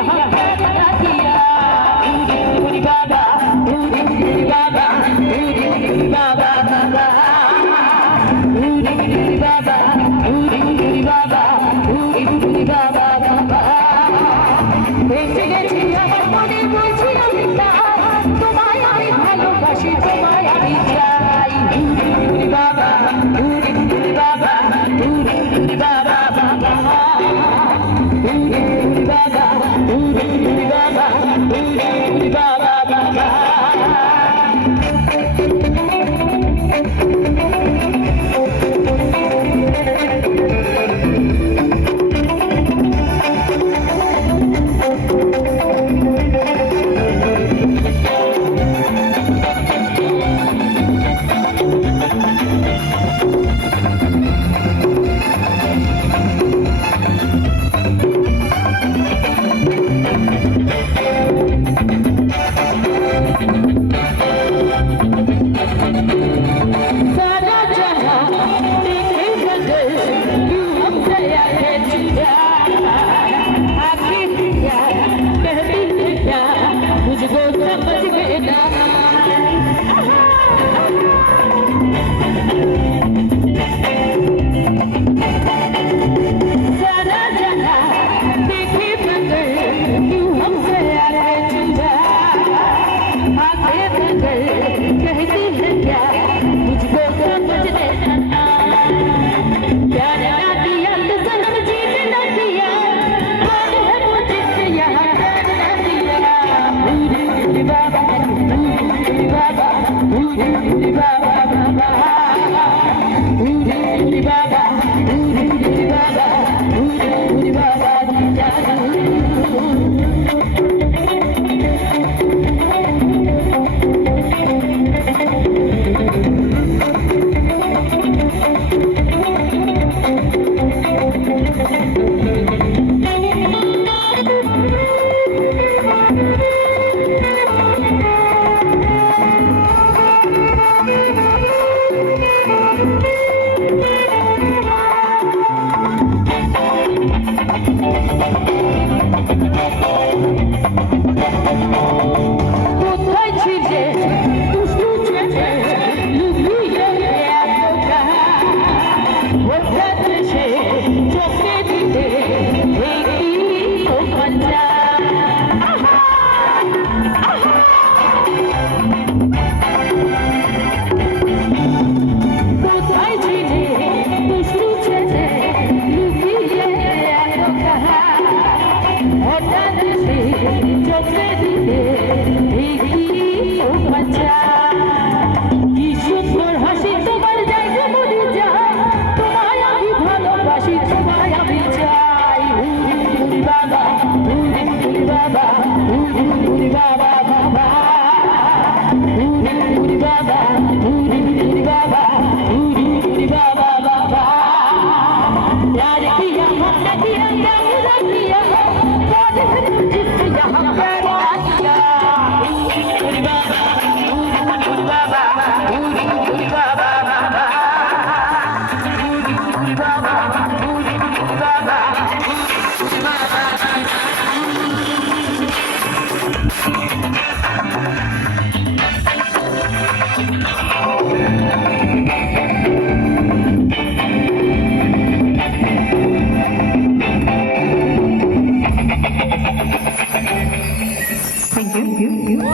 यहाँ प्यार ना किया पूरी बाबा पूरी बाबा पूरी बाबा बाबा पूरी बाबा पूरी बाबा पूरी बाबा बाबा বেঁচে গেছি আমার মনে বলছি আমি তোমায় আমি ভালোবাসি তোমায় আমি চাই पूरी बाबा पूरी बाबा पूरी बाबा बाबा पूरी बाबा पूरी बाबा पूरी बाबा बाबा प्यार किया हमने किया प्यार किया जिससे यहाँ